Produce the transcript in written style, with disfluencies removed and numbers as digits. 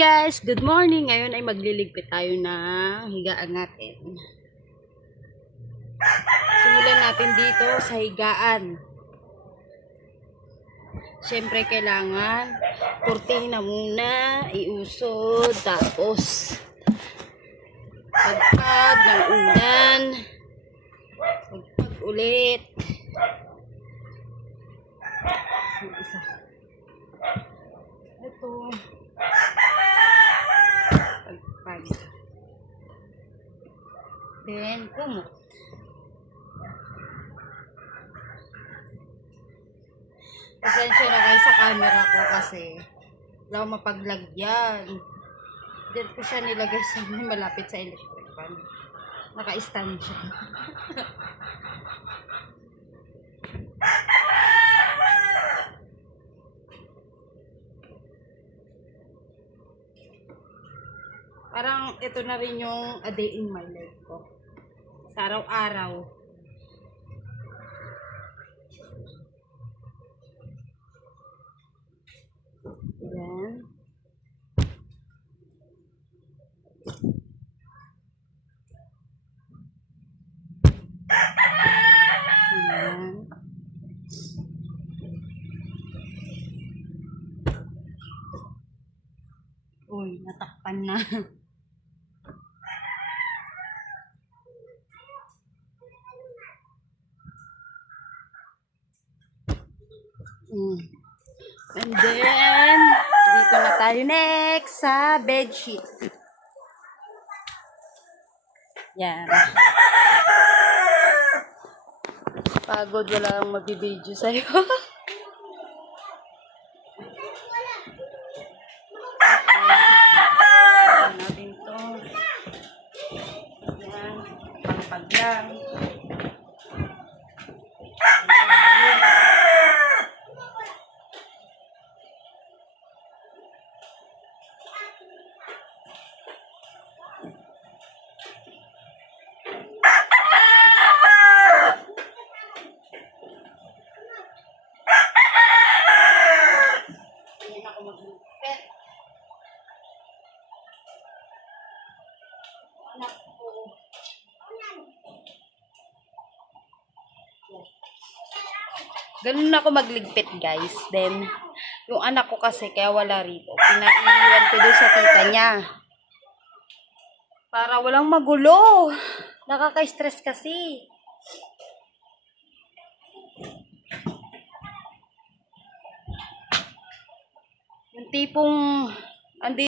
Guys, good morning. Ngayon ay magliligpit tayo ng higaan natin. Simulan natin dito sa higaan. Siyempre kailangan kurtina muna, iusod, tapos pagpag ng unan, pagpag ulit. Ito. Pagpag. Then, kumot. Pasensya na kayo sa camera ko kasi wala akong mapaglagyan. Diyan ko siya nilagay sa malapit sa electric fan. Naka-stand siya. Parang ito na rin yung a day in my life ko. Sa araw-araw. Ayan. Ayan. Uy, natakpan na. And then, dito na tayo next sa bedsheet. Yan. Pagod, wala lang magbibideo sa'yo. Ayan natin to. Ayan. Pagpag lang. Ganun ako magligpit, guys. Then, yung anak ko kasi, kaya wala rito. Pinaiwan ko doon sa tita niya. Para walang magulo. Nakaka-stress kasi. Yung tipong,